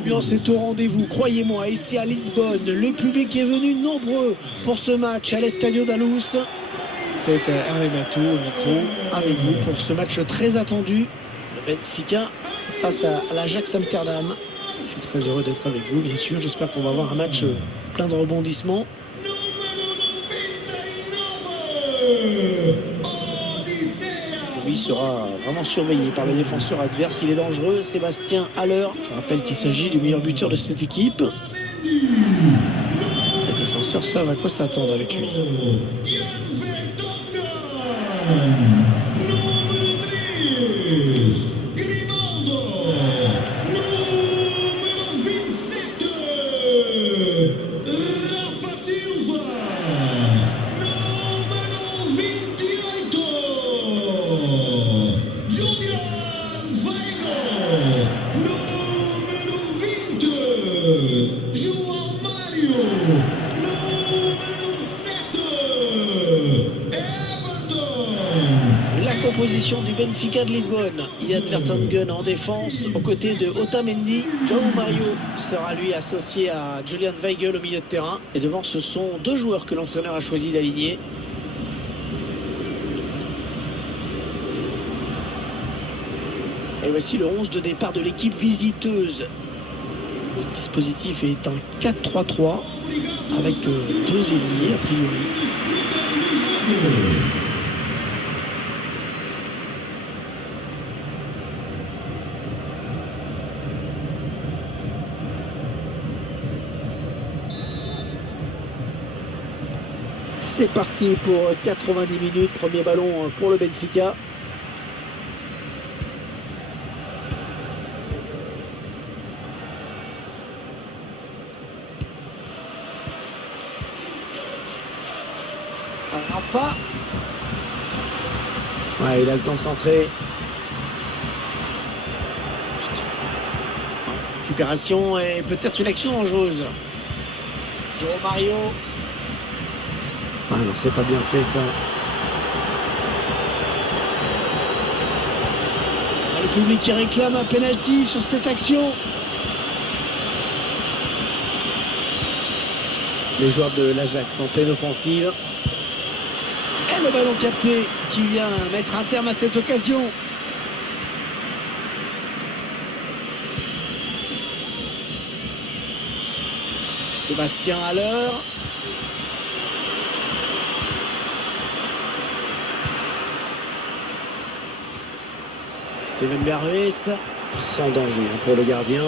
l'ambiance est au rendez-vous, croyez-moi, ici à Lisbonne. Le public est venu nombreux pour ce match à l'Estadio da Luz. C'est Hervé Matou au micro avec vous pour ce match très attendu. Le Benfica face à l'Ajax Amsterdam. Je suis très heureux d'être avec vous, bien sûr. J'espère qu'on va avoir un match plein de rebondissements. Lui sera vraiment surveillé par les défenseurs adverses. Il est dangereux. Sébastien Haller. Je rappelle qu'il s'agit du meilleur buteur de cette équipe. Les défenseurs savent à quoi s'attendre avec lui. Composition du Benfica de Lisbonne. Yann Vertonghen en défense aux côtés de Otamendi. João Mario sera lui associé à Julian Weigl au milieu de terrain. Et devant, ce sont deux joueurs que l'entraîneur a choisi d'aligner. Et voici le 11 de départ de l'équipe visiteuse. Le dispositif est un 4-3-3 avec deux ailiers a priori. C'est parti pour 90 minutes, premier ballon pour le Benfica. Rafa. Ouais, il a le temps de centrer. Récupération et peut-être une action dangereuse. João Mario. Ah non, c'est pas bien fait ça. Le public qui réclame un penalty sur cette action. Les joueurs de l'Ajax en pleine offensive. Et le ballon capté qui vient mettre un terme à cette occasion. Sébastien Haller. Steven Berghuis, sans danger pour le gardien.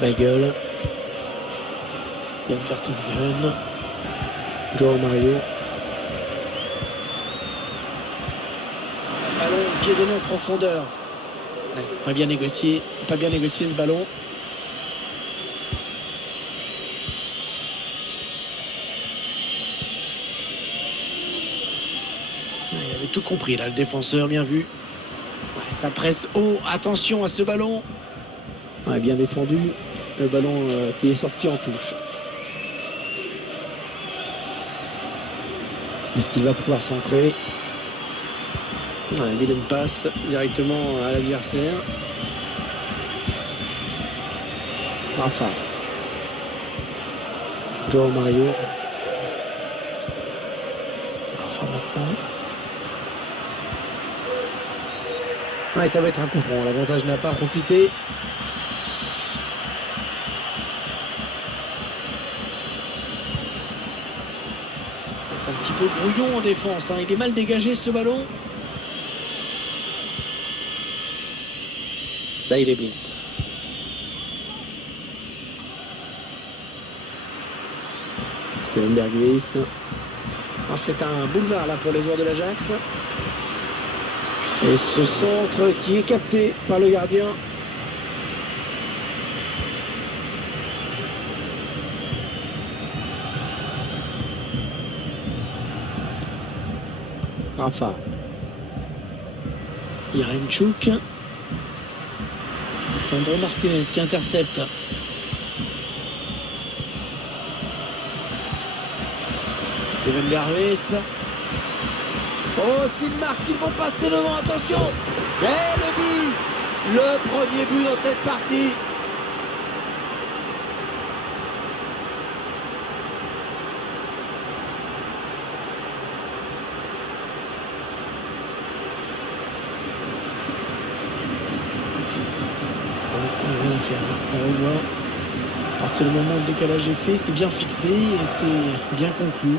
Weigl, Yann Vertonghen, João Mario. Ballon qui est donné en profondeur. Pas bien négocié ce ballon. Il avait tout compris là, le défenseur, bien vu. Ouais, ça presse haut, attention à ce ballon. Ouais, bien défendu, le ballon qui est sorti en touche. Est-ce qu'il va pouvoir centrer? Ouais, vilaine passe directement à l'adversaire. Rafa. João Mario. Rafa maintenant. Ouais, ça va être un coup franc. L'avantage n'a pas profité. C'est un petit peu brouillon en défense. Il est mal dégagé ce ballon. Là, il est blind. Steven Berghuis. C'est un boulevard là pour les joueurs de l'Ajax. Et ce centre qui est capté par le gardien. Rafa. Yaremchuk. Sandro Martinez qui intercepte. Steven Berghuis. Oh, s'ils marquent, ils vont passer devant, attention! Et le but! Le premier but dans cette partie. Rien à faire, on revoit. À partir du moment où le décalage est fait, c'est bien fixé et c'est bien conclu.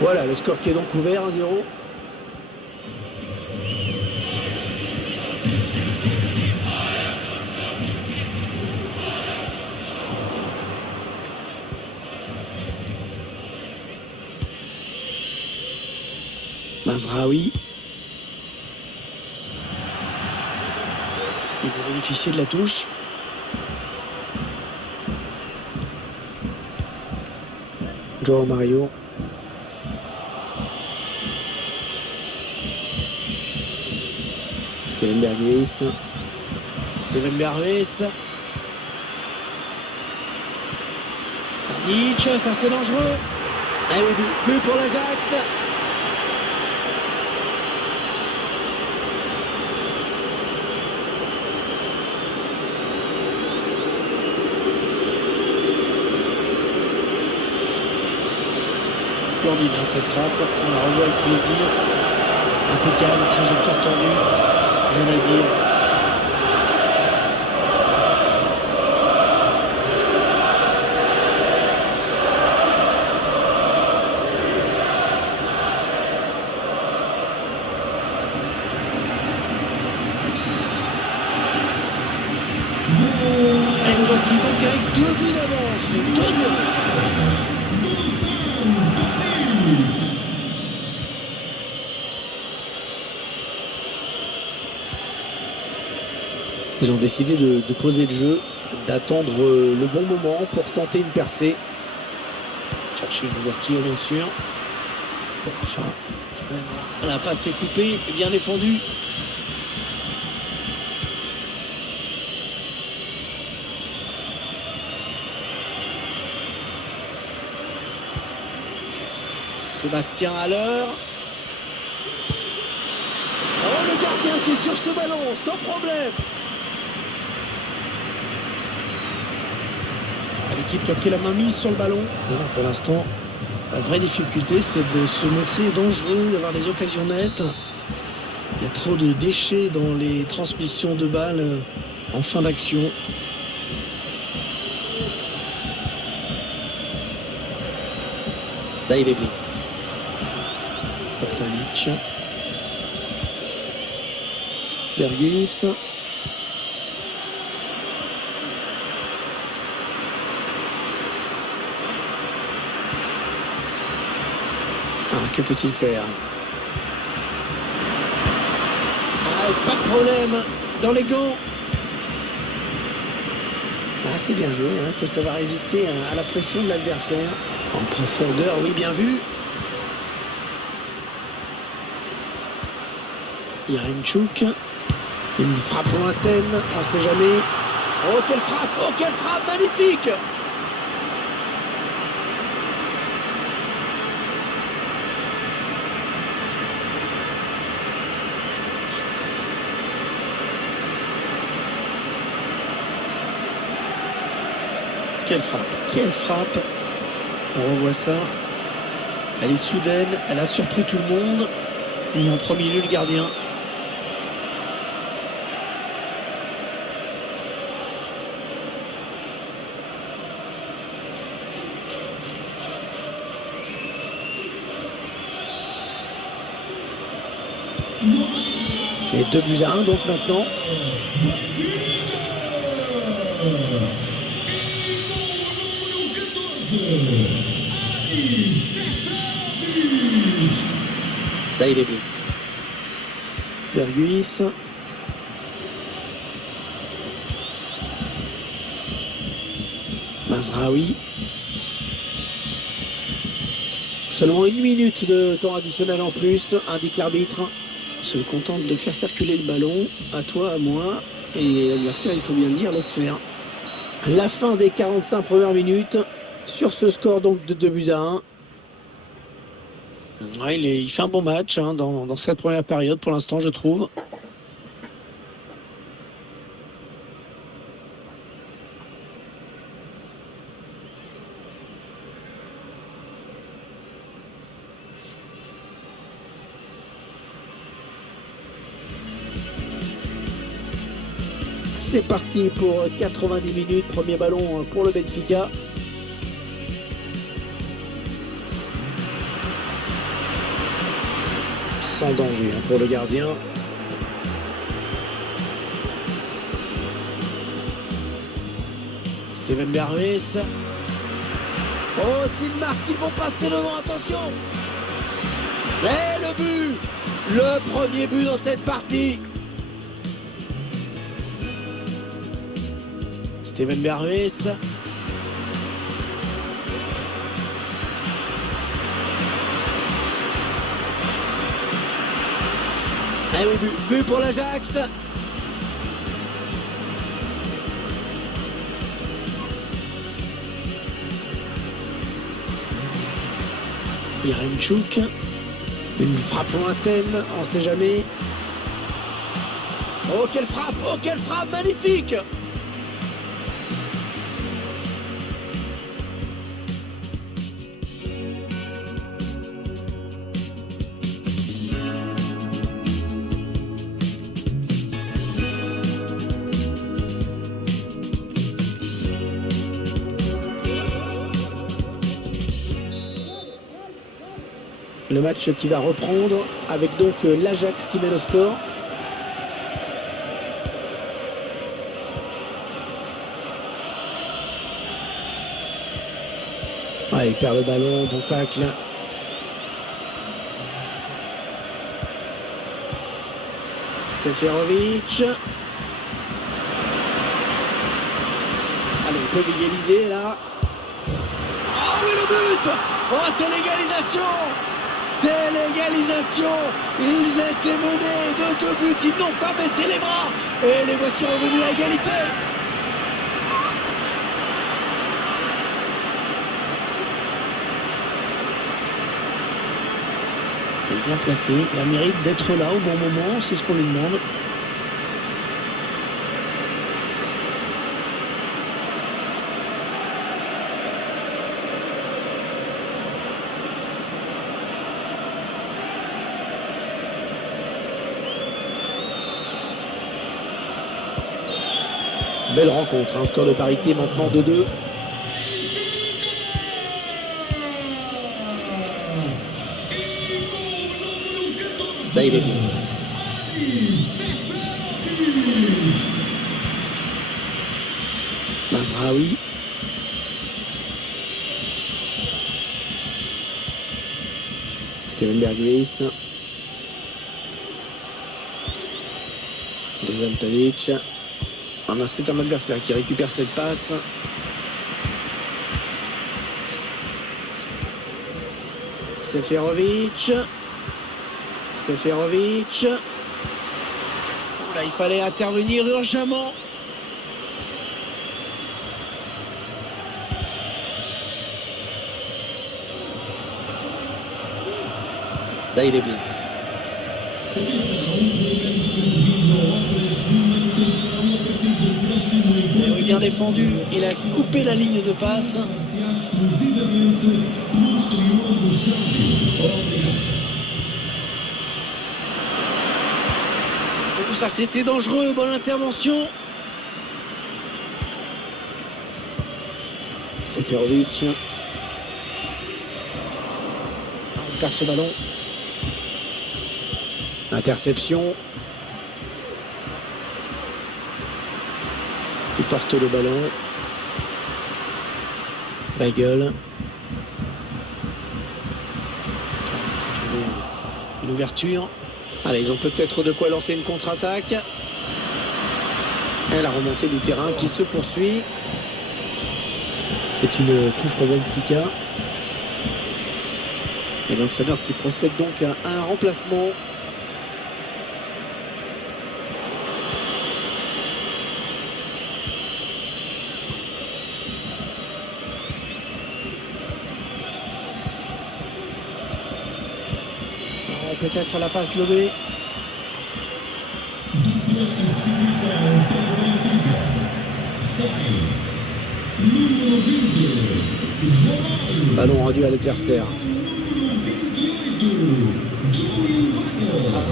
Voilà, le score qui est donc ouvert, 1-0. Mazraoui. Ils vont bénéficier de la touche. Joao Mario. Steven Berghuis. Steven Berghuis. Tadic, ça c'est dangereux. Eh oui, but pour l'Ajax. Splendide cette frappe, on la revoit avec plaisir. Impeccable, trajectoire tendue, rien à dire. Et nous voici donc avec 2 buts d'avance, 2-0. Ils ont décidé de poser le jeu, d'attendre le bon moment pour tenter une percée. Chercher une ouverture, bien sûr. Enfin, la passe est coupée et bien défendue. Sébastien Haller. Oh, le gardien qui est sur ce ballon, sans problème. L'équipe qui a pris la main mise sur le ballon. Pour l'instant, la vraie difficulté, c'est de se montrer dangereux, d'avoir des occasions nettes. Il y a trop de déchets dans les transmissions de balles en fin d'action. Là, il est blinde. Tadic. Berghuis. Que peut-il faire? Pas de problème dans les gants. C'est bien joué, il faut savoir résister à la pression de l'adversaire. En profondeur, oui, bien vu. Yaremchuk. Une frappe lointaine, on ne sait jamais. Oh, quelle frappe! Oh, quelle frappe! Magnifique! Quelle frappe, quelle frappe. On revoit ça. Elle est soudaine, elle a surpris tout le monde. Et en premier lieu, le gardien. Et 2-1 donc maintenant. Là il est blinde. Berghuis. Mazraoui. Seulement 1 minute de temps additionnel en plus, indique l'arbitre. Se contente de faire circuler le ballon, à toi, à moi, et l'adversaire, il faut bien le dire, laisse faire. La fin des 45 premières minutes, sur ce score donc de 2-1. Ouais, il fait un bon match hein, dans cette première période pour l'instant, je trouve. C'est parti pour 90 minutes, premier ballon pour le Benfica. Sans danger pour le gardien. Steven Berghuis. Oh, s'ils marquent, ils vont passer devant, attention. Et le but, le premier but dans cette partie. Steven Berghuis. Ah oui, but pour l'Ajax. Yaremchuk. Une frappe lointaine, on ne sait jamais. Oh, quelle frappe, magnifique. Le match qui va reprendre avec donc l'Ajax qui met le score. Ah, il perd le ballon, bon tacle. Seferovic. Allez, ils peuvent égaliser là. Oh, mais le but! Oh, c'est l'égalisation! C'est l'égalisation. Ils étaient menés de 2 buts. Ils n'ont pas baissé les bras. Et les voici revenus à égalité. Il est bien placé. Il a mérite d'être là au bon moment. C'est ce qu'on lui demande. Belle rencontre, un score de parité maintenant 2-2. Ça il est bien. Mazraoui. Steven Berghuis. Deuxième Tadic. C'est un adversaire qui récupère cette passe. Seferovic. Là, il fallait intervenir urgemment. Là, il est bien. Mais bien défendu, il a coupé la ligne de passe. Ça c'était dangereux, bonne intervention. Seferovic. Il perd ce ballon. Interception. Il porte le ballon. Weigl. Une ouverture. Allez, ils ont peut-être de quoi lancer une contre-attaque. Et la remontée du terrain qui se poursuit. C'est une touche pour Benfica. Et l'entraîneur qui procède donc à un remplacement. Ouais, peut-être la passe lobée. Ballon rendu à l'adversaire.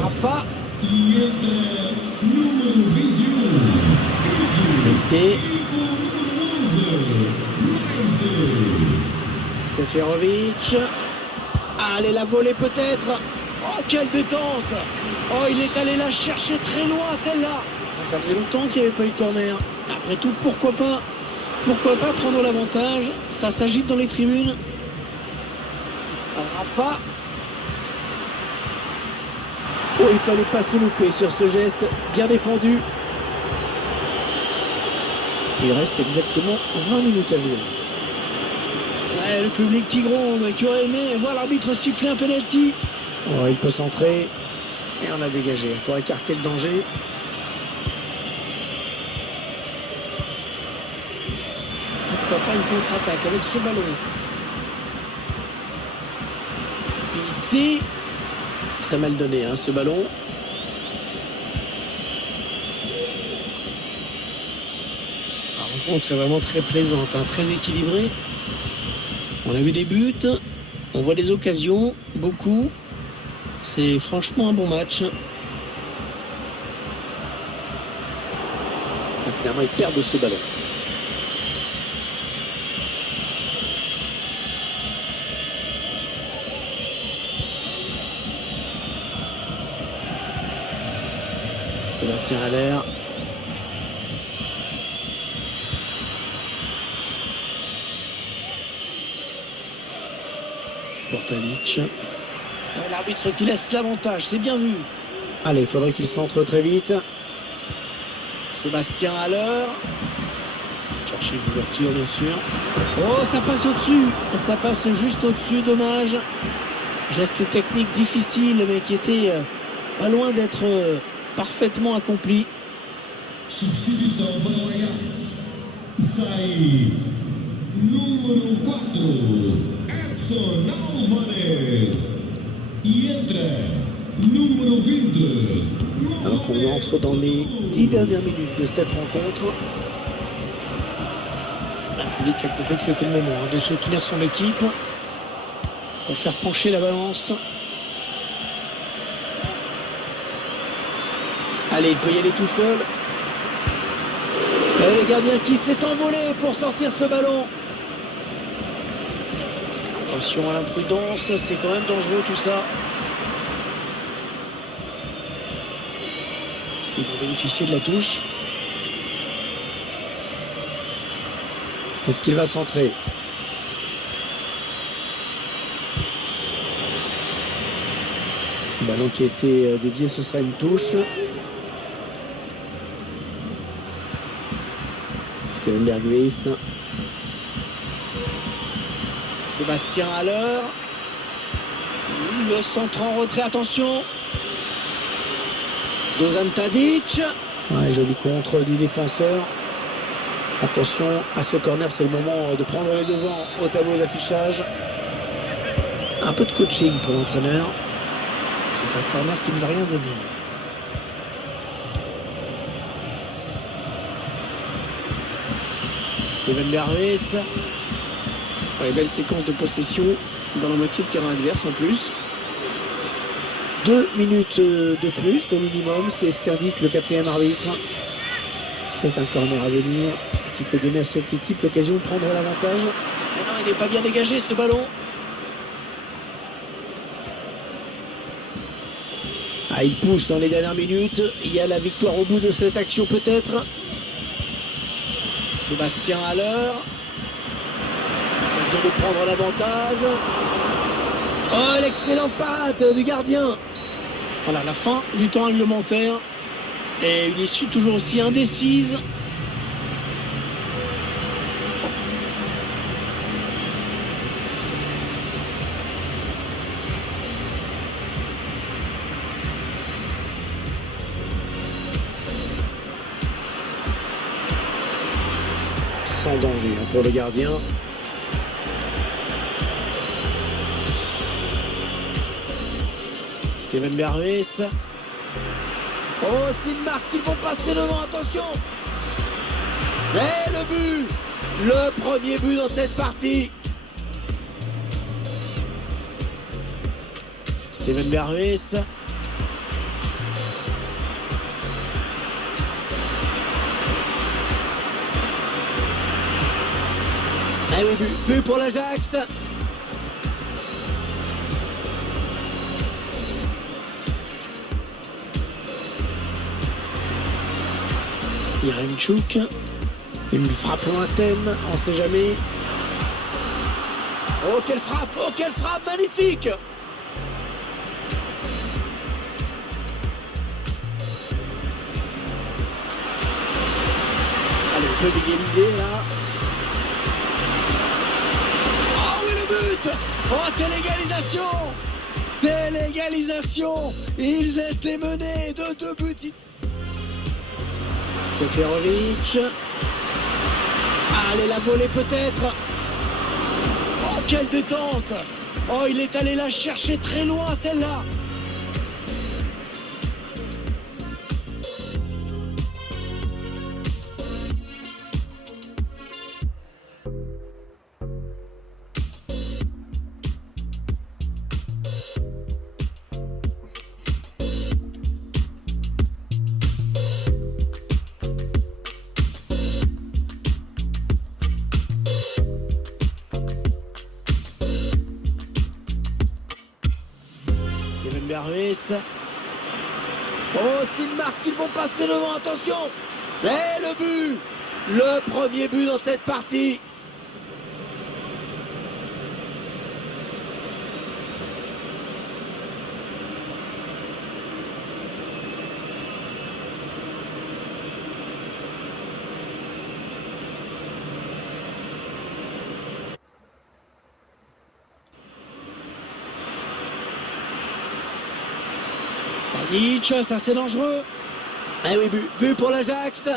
Rafa. Meite. Seferovic. Allez, la volée peut-être. Oh, quelle détente. Oh, il est allé la chercher très loin, celle-là. Ça faisait longtemps qu'il n'y avait pas eu de corner. Après tout, pourquoi pas prendre l'avantage. Ça s'agite dans les tribunes. Rafa. Oh, il fallait pas se louper sur ce geste. Bien défendu. Il reste exactement 20 minutes à jouer. Ouais, le public qui gronde, qui aurait aimé voir l'arbitre siffler un penalty. Oh, il peut centrer. Et on a dégagé pour écarter le danger. Pourquoi pas une contre-attaque avec ce ballon. Pizzi. Très mal donné hein, ce ballon. La rencontre est vraiment très plaisante, hein, très équilibrée. On a vu des buts, on voit des occasions, beaucoup. C'est franchement un bon match. Et finalement, ils perdent ce ballon. Sébastien Haller. Portanic. L'arbitre qui laisse l'avantage, c'est bien vu. Allez, il faudrait qu'il centre très vite. Sébastien Haller. Chercher une ouverture, bien sûr. Oh, ça passe au-dessus. Ça passe juste au-dessus, dommage. Geste technique difficile, mais qui était pas loin d'être parfaitement accompli. Substituição para o Ajax. Sai número 4, Edson Álvares. E entra número 20. Alors qu'on entre dans les 10 dernières minutes de cette rencontre. Le public a compris que c'était le moment de soutenir son équipe pour faire pencher la balance. Allez, il peut y aller tout seul. Et le gardien qui s'est envolé pour sortir ce ballon. Attention à l'imprudence, c'est quand même dangereux tout ça. Ils vont bénéficier de la touche. Est-ce qu'il va centrer? Le ballon qui a été dévié, ce sera une touche. Steven Berghuis. Sébastien Haller. Le centre en retrait, attention. Dusan Tadic. Ouais, joli contre du défenseur. Attention à ce corner, c'est le moment de prendre les devants au tableau d'affichage. Un peu de coaching pour l'entraîneur. C'est un corner qui ne va rien donner. Steven Berghuis. Ouais, belle séquence de possession dans la moitié de terrain adverse en plus. 2 minutes de plus au minimum, c'est ce qu'indique le quatrième arbitre. C'est un corner à venir qui peut donner à cette équipe l'occasion de prendre l'avantage. Mais non, il n'est pas bien dégagé ce ballon. Ah, il pousse dans les dernières minutes. Il y a la victoire au bout de cette action peut-être. Sébastien Haller. Occasion de prendre l'avantage. Oh, l'excellente parade du gardien. Voilà, la fin du temps réglementaire. Et une issue toujours aussi indécise. sans danger pour le gardien. Steven Berghuis. Oh, s'ils marquent, ils vont passer devant, attention! Et le but! Le premier but dans cette partie. Steven Berghuis. Eh oui, but pour l'Ajax. Yaremchuk. Une frappe lointaine, on sait jamais. Oh, quelle frappe, magnifique! Allez, on peut égaliser là. Oh oui, le but! Oh, c'est l'égalisation! C'est l'égalisation! Ils étaient menés de 2 buts. Seferovic. Allez, la volée peut-être. Oh, quelle détente! Oh, il est allé la chercher très loin, celle-là. Steven Berghuis. Oh, s'ils marquent, ils vont passer devant, attention! Et le but! Le premier but dans cette partie. Tadic, ça c'est dangereux. Eh oui, but pour l'Ajax.